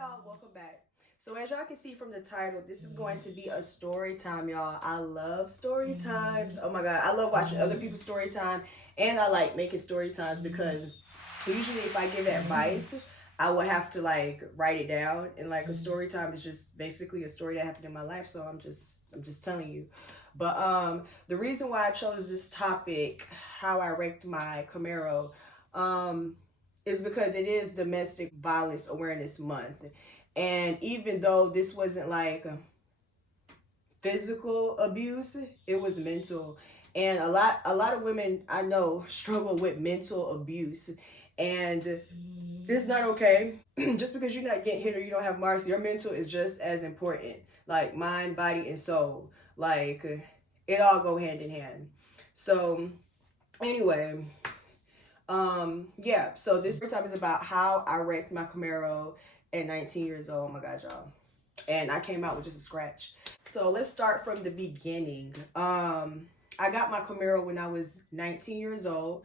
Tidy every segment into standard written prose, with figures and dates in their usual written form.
y'all, welcome back. So as y'all can see from the title, this is going to be a story time, y'all. I love story times. Oh my god, I love watching other people's story time, and I like making story times because usually if I give advice, I would have to like write it down, and like a story time is just basically a story that happened in my life, so I'm just telling you. But the reason why I chose this topic, how I wrecked my Camaro, is because it is Domestic Violence Awareness Month. And even though this wasn't like physical abuse, it was mental. And a lot of women I know struggle with mental abuse. And it's not okay. Just because you're not getting hit or you don't have marks, your mental is just as important. Like mind, body, and soul. Like it all go hand in hand. So anyway, yeah, so this time is about how I wrecked my Camaro at 19 years old. Oh my god, y'all. And I came out with just a scratch. So let's start from the beginning. I got my Camaro when I was 19 years old.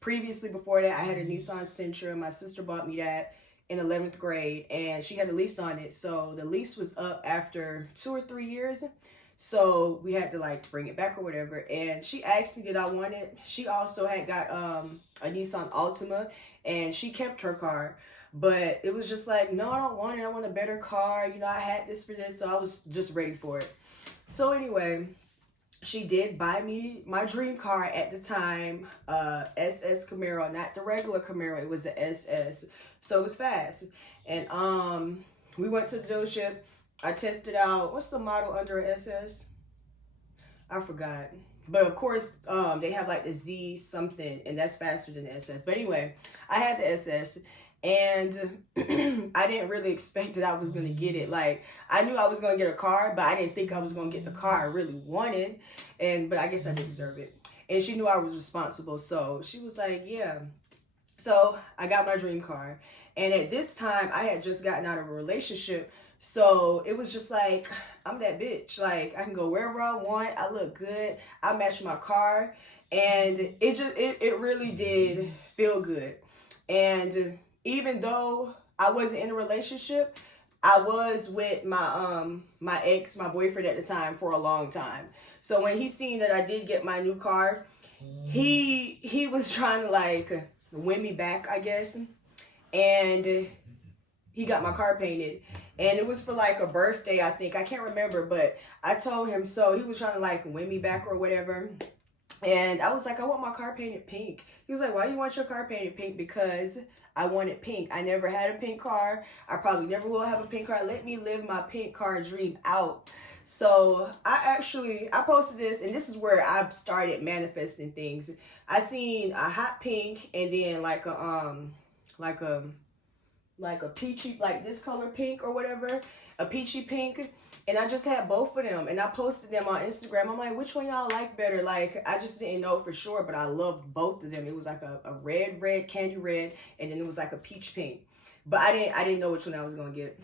Previously, before that, I had a Nissan Sentra. My sister bought me that in 11th grade, and she had a lease on it. So the lease was up after 2 or 3 years. So we had to like bring it back or whatever. And she asked me did I want it. She also had got a Nissan Altima, and she kept her car. But it was just like, no, I don't want it. I want a better car. You know, I had this for this. So I was just ready for it. So anyway, she did buy me my dream car at the time, SS Camaro, not the regular Camaro. It was the SS. So it was fast. And we went to the dealership. I tested out, what's the model under an SS? I forgot. But of course, they have like the Z something, and that's faster than the SS. But anyway, I had the SS, and I didn't really expect that I was going to get it. Like, I knew I was going to get a car, but I didn't think I was going to get the car I really wanted. But I guess I didn't deserve it. And she knew I was responsible, so she was like, yeah. So I got my dream car. And at this time, I had just gotten out of a relationship. So it was just like, I'm that bitch. Like, I can go wherever I want. I look good. I match my car. And it really did feel good. And even though I wasn't in a relationship, I was with my ex, my boyfriend at the time, for a long time. So when he seen that I did get my new car, he was trying to like win me back, I guess. And he got my car painted, and it was for like a birthday, I think. I can't remember, but I told him so. He was trying to like win me back or whatever. And I was like, I want my car painted pink. He was like, why do you want your car painted pink? Because I wanted pink. I never had a pink car. I probably never will have a pink car. Let me live my pink car dream out. So I posted this, and this is where I started manifesting things. I seen a hot pink, and then like a peachy, like this color pink or whatever, a peachy pink. And I just had both of them, and I posted them on Instagram. I'm like, which one y'all like better? Like, I just didn't know for sure, but I loved both of them. It was like a red, candy red, and then it was like a peach pink. But I didn't know which one I was gonna get.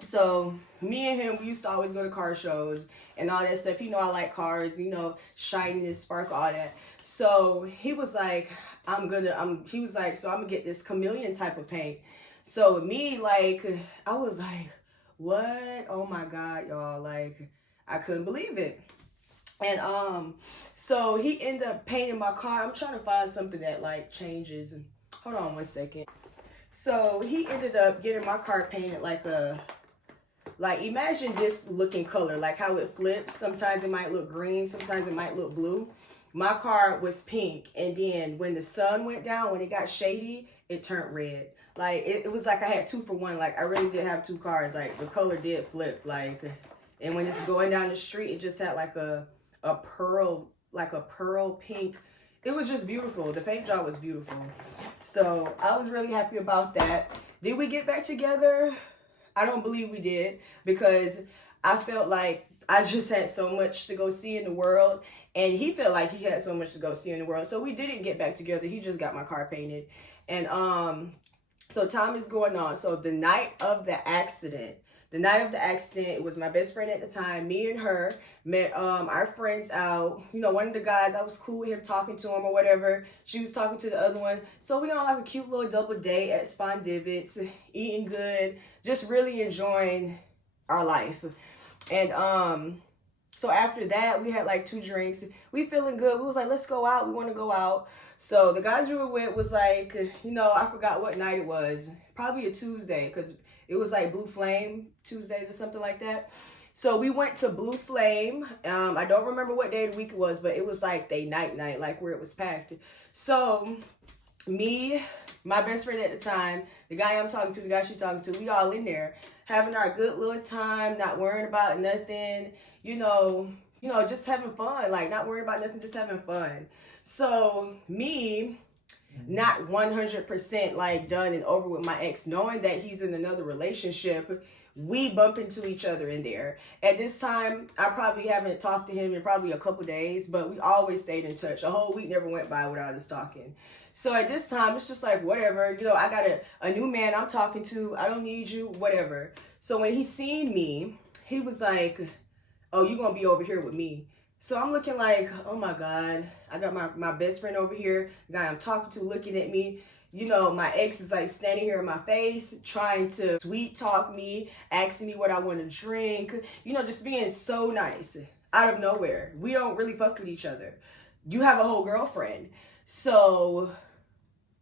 So me and him, we used to always go to car shows and all that stuff. You know, I like cars, you know, shininess, sparkle, all that. So he was like, so I'm gonna get this chameleon type of paint. So me, like, I was like, what? Oh my god, y'all. Like, I couldn't believe it. And so he ended up painting my car. I'm trying to find something that like changes. Hold on one second. So he ended up getting my car painted like imagine this looking color, like how it flips. Sometimes it might look green, sometimes it might look blue. My car was pink, and then when the sun went down, when it got shady, it turned red. Like, it was like I had 2 for 1. Like, I really did have 2 cars. Like, the color did flip. Like, and when it's going down the street, it just had like a pearl pink. It was just beautiful. The paint job was beautiful. So I was really happy about that. Did we get back together? I don't believe we did, because I felt like I just had so much to go see in the world, and he felt like he had so much to go see in the world. So we didn't get back together. He just got my car painted. And so time is going on. So the night of the accident, The night of the accident, it was my best friend at the time. Me and her met our friends out. You know, one of the guys, I was cool with him, talking to him or whatever. She was talking to the other one. So we on like a cute little double date at Divots, eating good, just really enjoying our life. And so after that, we had like 2 drinks. We feeling good. We was like, let's go out. We want to go out. So the guys we were with was like, you know, I forgot what night it was. Probably a Tuesday, because it was like Blue Flame Tuesdays or something like that. So we went to Blue Flame. I don't remember what day of the week it was, but it was like they night, like where it was packed. So me, my best friend at the time, the guy I'm talking to, the guy she's talking to, we all in there having our good little time, not worrying about nothing, you know, just having fun, like not worrying about nothing, just having fun. So me, not 100% like done and over with my ex, knowing that he's in another relationship, we bump into each other in there. At this time, I probably haven't talked to him in probably a couple days, but we always stayed in touch. A whole week never went by without us talking. So at this time, it's just like, whatever, you know, I got a new man I'm talking to. I don't need you, whatever. So when he seen me, he was like, oh, you gonna be over here with me. So I'm looking like, oh my God, I got my best friend over here, the guy I'm talking to looking at me. You know, my ex is like standing here in my face, trying to sweet talk me, asking me what I want to drink, you know, just being so nice out of nowhere. We don't really fuck with each other. You have a whole girlfriend. So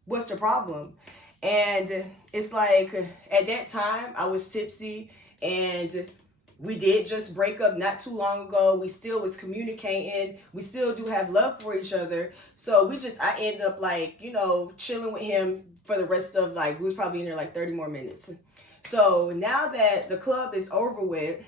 what's the problem? And it's like, at that time I was tipsy, and we did just break up not too long ago. We still was communicating. We still do have love for each other. So I ended up like, you know, chilling with him for the rest of like, we was probably in there like 30 more minutes. So now that the club is over with,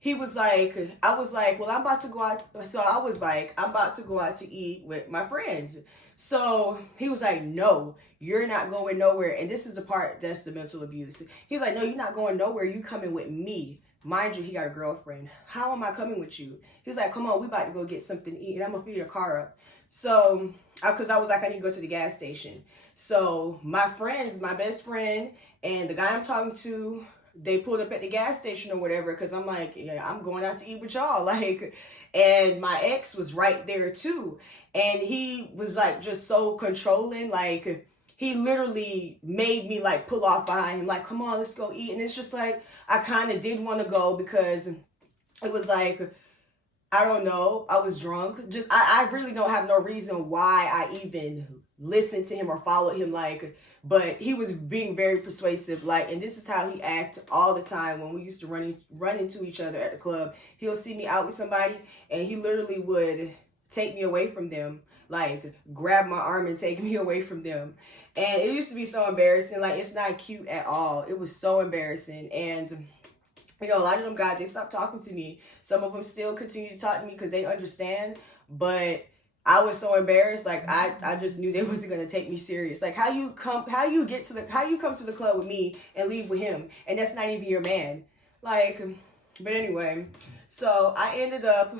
he was like, I was like, well, I'm about to go out. So I was like, I'm about to go out to eat with my friends. So he was like, no, you're not going nowhere. And this is the part that's the mental abuse. He's like, no, you're not going nowhere. You coming with me. Mind you, he got a girlfriend. How am I coming with you? He's like, come on, we about to go get something to eat, and I'm going to fill your car up. So, because I was like, I need to go to the gas station. So my friends, my best friend, and the guy I'm talking to, they pulled up at the gas station or whatever, because I'm like, yeah, I'm going out to eat with y'all. Like, and my ex was right there too. And he was like just so controlling. Like, he literally made me like pull off behind him, like, come on, let's go eat. And it's just like, I kind of did want to go, because it was like, I don't know, I was drunk. Just I really don't have no reason why I even listened to him or followed him, like, but he was being very persuasive, like, and this is how he acted all the time when we used to run into each other at the club. He'll see me out with somebody, and he literally would take me away from them, like grab my arm and take me away from them. And it used to be so embarrassing. Like, it's not cute at all. It was so embarrassing. And you know, a lot of them guys, they stopped talking to me. Some of them still continue to talk to me because they understand, but I was so embarrassed. Like, I just knew they wasn't gonna take me serious. Like, how you come to the club with me and leave with him, and that's not even your man. Like, but anyway, so I ended up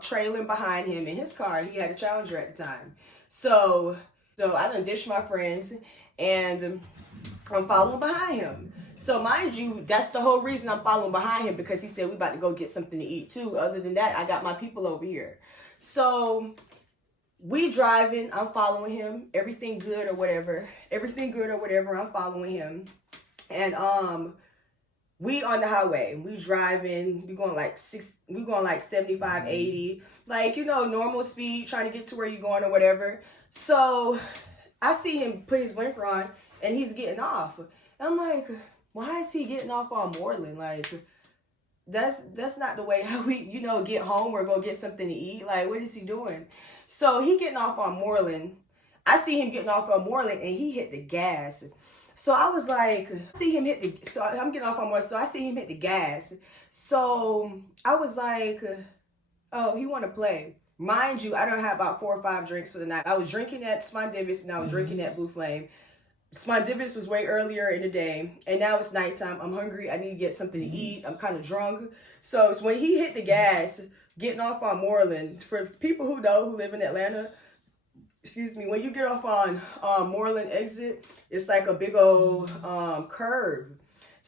trailing behind him in his car. He had a Challenger at the time. So I done dished my friends, and I'm following behind him. So mind you, that's the whole reason I'm following behind him, because he said we about to go get something to eat too. Other than that, I got my people over here. So we driving, I'm following him. Everything good or whatever. I'm following him. And we on the highway. We driving. We going like 75, 80. Like, you know, normal speed, trying to get to where you're going or whatever. So I see him put his blinker on, and he's getting off. And I'm like, why is he getting off on Moreland? Like, that's not the way how we, you know, get home or go get something to eat. Like, what is he doing? So he getting off on Moreland. I see him getting off on Moreland, and he hit the gas. So I was like, I'm getting off on Moreland, so I see him hit the gas. So I was like, oh, he want to play. Mind you, I don't have about 4 or 5 drinks for the night. I was drinking at Divots, and I was drinking at Blue Flame. Divots was way earlier in the day, and now it's nighttime. I'm hungry. I need to get something to eat. I'm kind of drunk. So it's when he hit the gas, getting off on Moreland. For people who know, who live in Atlanta, when you get off on Moreland exit, it's like a big old curve.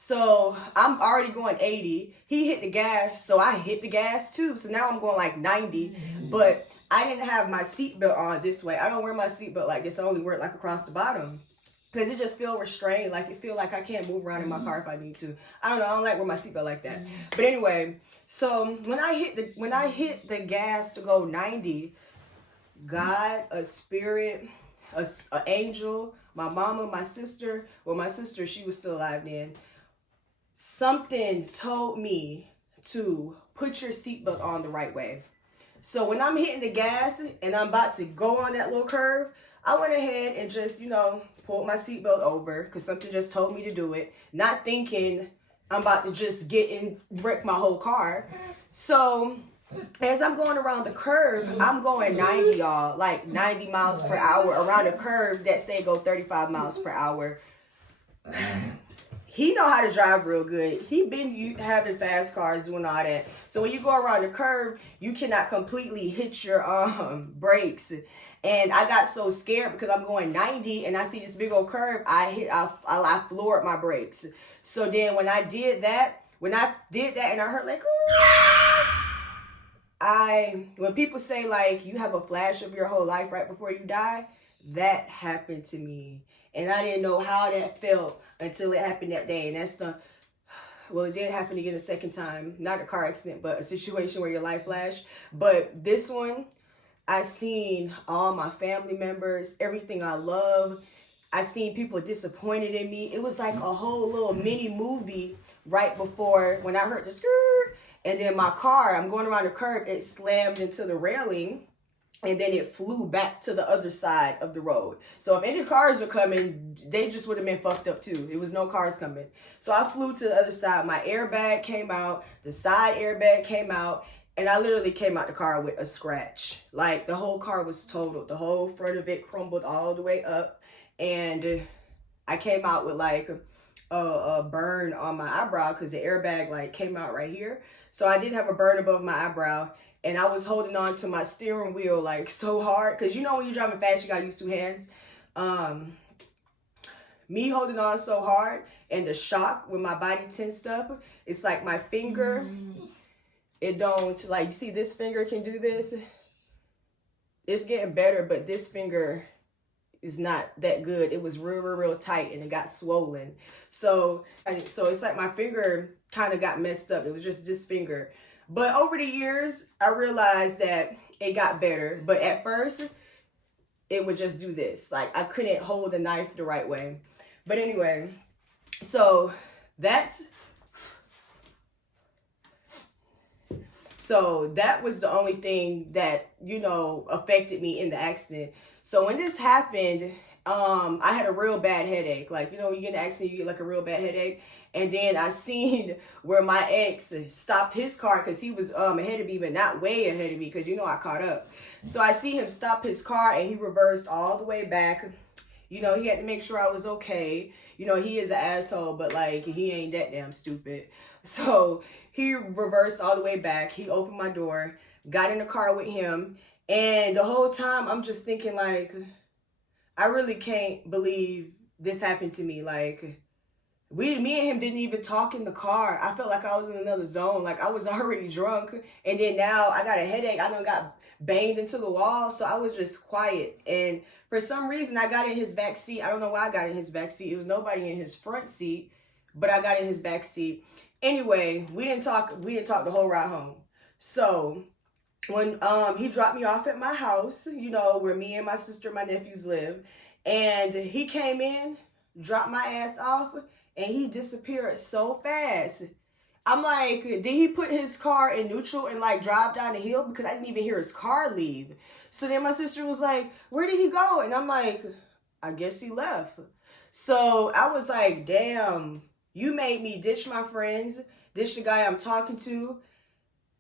So I'm already going 80. He hit the gas, so I hit the gas too. So now I'm going like 90, but I didn't have my seatbelt on this way. I don't wear my seatbelt like this. I only wear it like across the bottom. Because it just feel restrained. Like it feel like I can't move around in my car if I need to. I don't know. I don't like wearing my seatbelt like that. But anyway, so when I hit the gas to go 90, God, a spirit, an angel, my mama, my sister. Well, my sister, she was still alive then. Something told me to put your seatbelt on the right way. So when I'm hitting the gas and I'm about to go on that little curve, I went ahead and just, you know, pulled my seatbelt over because something just told me to do it. Not thinking I'm about to just get and wreck my whole car. So as I'm going around the curve, I'm going 90, y'all, like 90 miles per hour around a curve that say go 35 miles per hour. He know how to drive real good. He been having fast cars, doing all that. So when you go around the curve, you cannot completely hit your brakes. And I got so scared because I'm going 90 and I see this big old curve. I floored my brakes. So then when I did that and I heard like, when people say like you have a flash of your whole life right before you die, that happened to me. And I didn't know how that felt until it happened that day. And it did happen again a second time. Not a car accident, but a situation where your life flashed. But this one, I seen all my family members, everything I love. I seen people disappointed in me. It was like a whole little mini movie right before when I heard the skirt. And then my car, I'm going around the curve, it slammed into the railing. And then it flew back to the other side of the road. So if any cars were coming, they just would have been fucked up too. There was no cars coming. So I flew to the other side. My airbag came out. The side airbag came out. And I literally came out the car with a scratch. Like the whole car was totaled. The whole front of it crumbled all the way up. And I came out with like a burn on my eyebrow because the airbag like came out right here. So I did have a burn above my eyebrow. And I was holding on to my steering wheel like so hard. Because you know when you're driving fast, you got to use two hands. Me holding on so hard and the shock when my body tensed up. It's like my finger, it don't, like you see this finger can do this. It's getting better, but this finger is not that good. It was real tight and it got swollen. So it's like my finger kind of got messed up. It was just this finger. But over the years, I realized that it got better. But at first, it would just do this. Like, I couldn't hold a knife the right way. But anyway, so that was the only thing that, you know, affected me in the accident. So when this happened, I had a real bad headache. Like, you know, when you get in an accident, you get like a real bad headache. And then I seen where my ex stopped his car because he was ahead of me, but not way ahead of me because, you know, I caught up. So I see him stop his car and he reversed all the way back. You know, he had to make sure I was okay. You know, he is an asshole, but like he ain't that damn stupid. So he reversed all the way back. He opened my door, got in the car with him. And the whole time I'm just thinking like, I really can't believe this happened to me. Like, me and him didn't even talk in the car. I felt like I was in another zone. Like I was already drunk. And then now I got a headache. I done got banged into the wall. So I was just quiet. And for some reason I got in his back seat. I don't know why I got in his back seat. It was nobody in his front seat, but I got in his back seat. Anyway, we didn't talk the whole ride home. So when he dropped me off at my house, you know, where me and my sister, my nephews live, and he came in, dropped my ass off, and he disappeared so fast. I'm like, did he put his car in neutral and like drive down the hill? Because I didn't even hear his car leave. So then my sister was like, where did he go? And I'm like, I guess he left. So I was like, damn, you made me ditch my friends, ditch the guy I'm talking to,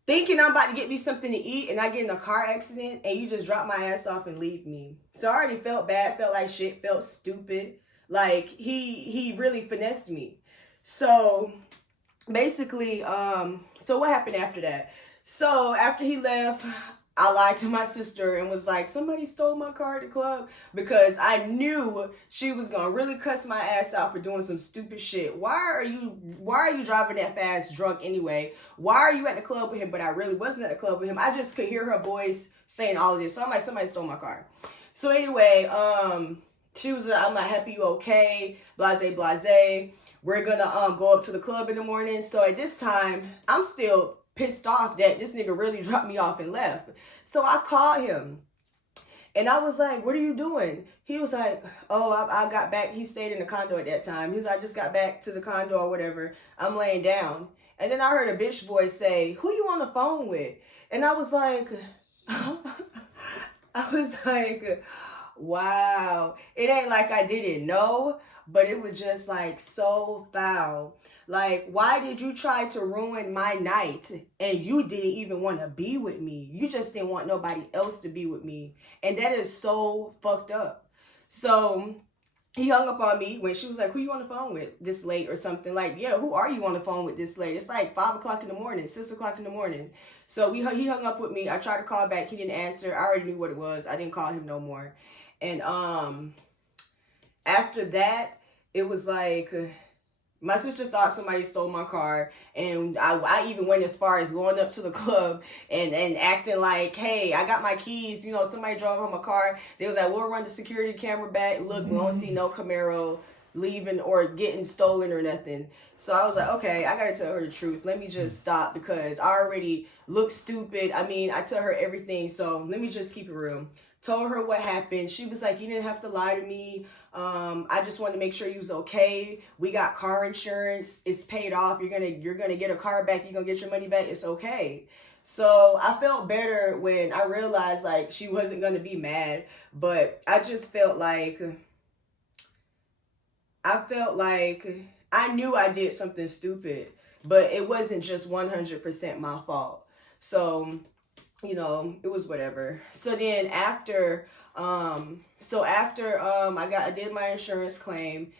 thinking I'm about to get me something to eat, and I get in a car accident and you just drop my ass off and leave me. So I already felt bad, felt like shit, felt stupid. Like he really finessed me. So basically, so what happened after that? So after he left, I lied to my sister and was like, somebody stole my car at the club, because I knew she was gonna really cuss my ass out for doing some stupid shit. Why are you driving that fast drunk anyway? Why are you at the club with him? But I really wasn't at the club with him. I just could hear her voice saying all of this. So I'm like, somebody stole my car. So anyway, I'm like, happy you okay? Blase, blase. We're gonna go up to the club in the morning. So at this time, I'm still pissed off that this nigga really dropped me off and left. So I called him and I was like, what are you doing? He was like, oh, I got back. He stayed in the condo at that time. He was like, I just got back to the condo or whatever. I'm laying down. And then I heard a bitch voice say, who you on the phone with? And I was like, wow. It ain't like I didn't know, but it was just like so foul. Like, why did you try to ruin my night and you didn't even want to be with me? You just didn't want nobody else to be with me. And that is so fucked up. So he hung up on me when she was like, who you on the phone with this late or something? Like, yeah, who are you on the phone with this late? It's like 5 o'clock in the morning, 6 o'clock in the morning. So he hung up with me. I tried to call back. He didn't answer. I already knew what it was. I didn't call him no more. And after that, it was like, my sister thought somebody stole my car, and I even went as far as going up to the club and acting like, hey, I got my keys, you know, somebody drove on my car. They was like, we'll run the security camera back. Look, we don't see no Camaro leaving or getting stolen or nothing. So I was like, okay, I gotta tell her the truth. Let me just stop, because I already look stupid. I mean, I tell her everything, so let me just keep it real. Told her what happened. She was like, you didn't have to lie to me. I just wanted to make sure you was okay. We got car insurance. It's paid off. You're gonna get a car back. You're gonna get your money back. It's okay. So I felt better when I realized like she wasn't gonna be mad, but I just felt like I knew I did something stupid, but it wasn't just 100% my fault. So, you know, it was whatever. So then after I did my insurance claim.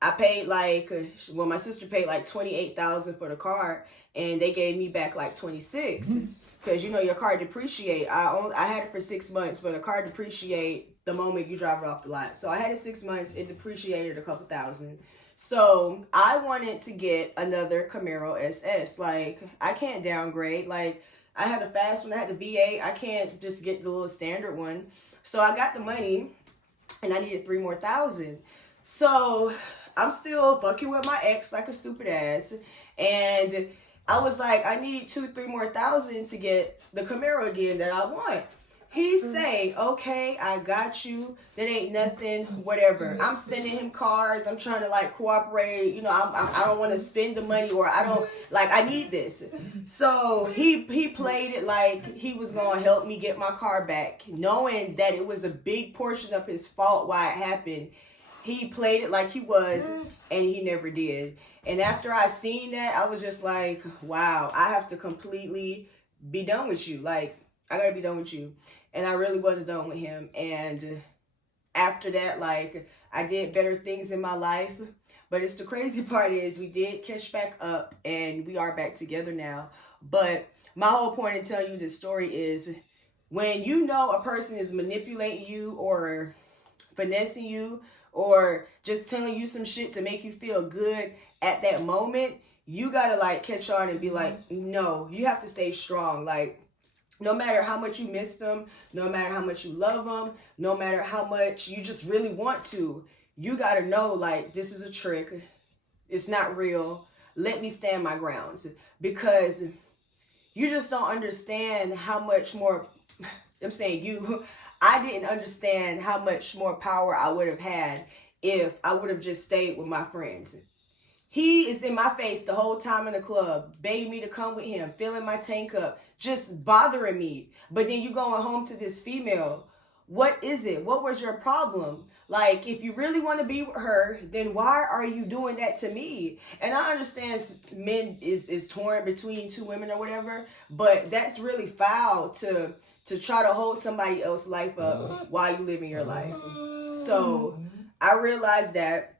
I paid my sister paid like $28,000 for the car, and they gave me back like 26, because you know your car depreciate. I had it for 6 months, but a car depreciate the moment you drive it off the lot. So I had it 6 months. It depreciated a couple thousand. So I wanted to get another Camaro SS. Like, I can't downgrade. Like, I had a fast one. I had the V8. I can't just get the little standard one. So I got the money, and I needed $3,000 more. So I'm still fucking with my ex like a stupid ass. And I was like, I need $2,000-3,000 more to get the Camaro again that I want. He's saying, okay, I got you. That ain't nothing, whatever. I'm sending him cars. I'm trying to like cooperate. You know, I don't want to spend the money, or I need this. So he played it like he was going to help me get my car back, knowing that it was a big portion of his fault why it happened. He played it like he was, and he never did. And after I seen that, I was just like, wow, I have to completely be done with you. Like, I gotta be done with you. And I really wasn't done with him. And after that, like, I did better things in my life. But it's the crazy part is we did catch back up, and we are back together now. But my whole point in telling you this story is, when you know a person is manipulating you or finessing you or just telling you some shit to make you feel good at that moment, you gotta like catch on and be like, no, you have to stay strong. Like, no matter how much you miss them, no matter how much you love them, no matter how much you just really want to, you got to know, like, this is a trick. It's not real. Let me stand my grounds. Because you just don't understand how much more, I didn't understand how much more power I would have had if I would have just stayed with my friends. He is in my face the whole time in the club, begging me to come with him, filling my tank up, just bothering me. But then you going home to this female. What is it? What was your problem? Like, if you really want to be with her, then why are you doing that to me? And I understand men is torn between two women or whatever, but that's really foul to try to hold somebody else's life up while you living your life. So I realized that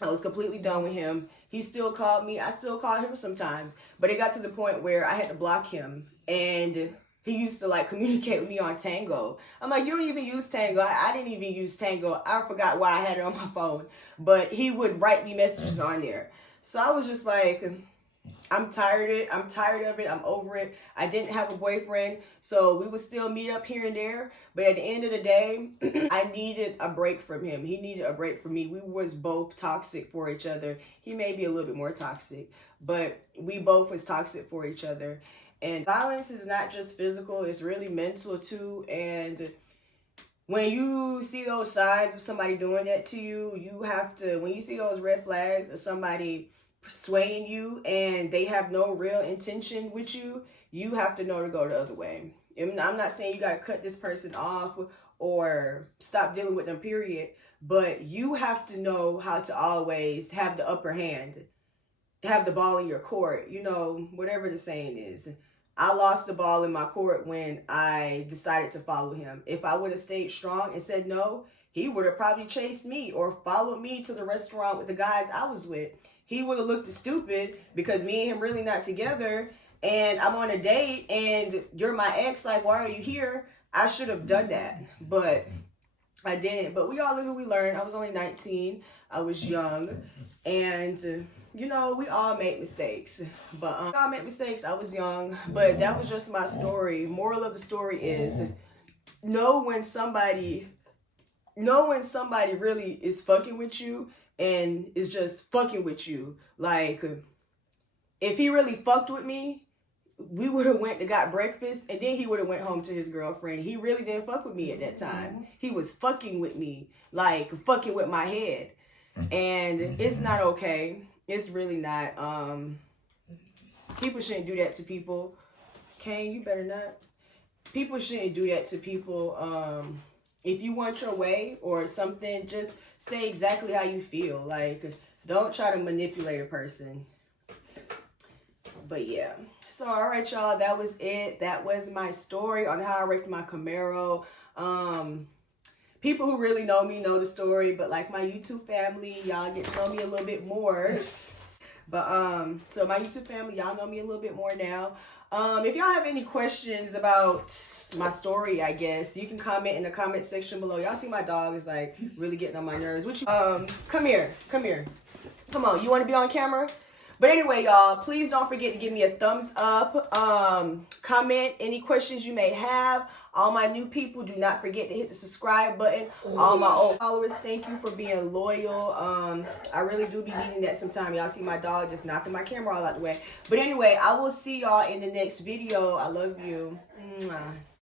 I was completely done with him. He still called me. I still call him sometimes. But it got to the point where I had to block him. And he used to like communicate with me on Tango. I'm like, you don't even use Tango. I didn't even use Tango. I forgot why I had it on my phone. But he would write me messages on there. So I was just like, I'm tired of it. I'm over it. I didn't have a boyfriend, so we would still meet up here and there. But at the end of the day, I needed a break from him. He needed a break from me. We was both toxic for each other. He may be a little bit more toxic, but we both was toxic for each other. And violence is not just physical, it's really mental too. And when you see those signs of somebody doing that to you, you have to, when you see those red flags of somebody swaying you and they have no real intention with you, you have to know to go the other way. And I'm not saying you got to cut this person off or stop dealing with them, period. But you have to know how to always have the upper hand, have the ball in your court, you know, whatever the saying is. I lost the ball in my court when I decided to follow him. If I would have stayed strong and said no, he would have probably chased me or followed me to the restaurant with the guys I was with. He would have looked stupid because me and him really not together, and I'm on a date and you're my ex, like, why are you here? I should have done that, but I didn't. But we all live and we learn. I was only 19. I was young, and you know, we all make mistakes, but we all make mistakes. I was young, but that was just my story. Moral of the story is know when somebody really is fucking with you and is just fucking with you. Like, if he really fucked with me, we would have went and got breakfast, and then he would have went home to his girlfriend. He really didn't fuck with me at that time. He was fucking with me, like fucking with my head, and it's not okay. It's really not. People shouldn't do that to people. Kane, you better not. People shouldn't do that to people. If you want your way or something, just say exactly how you feel. Like, don't try to manipulate a person. But yeah. So, all right, y'all. That was it. That was my story on how I wrecked my Camaro. People who really know me know the story, but like my YouTube family, y'all get to know me a little bit more. But so my YouTube family, y'all know me a little bit more now. If y'all have any questions about my story, I guess you can comment in the comment section below. Y'all see my dog is like really getting on my nerves. What you come here. Come on, you want to be on camera? But anyway, y'all, please don't forget to give me a thumbs up. Comment any questions you may have. All my new people, do not forget to hit the subscribe button. All my old followers, thank you for being loyal. I really do be needing that sometime. Y'all see my dog just knocking my camera all out the way. But anyway, I will see y'all in the next video. I love you. Mwah.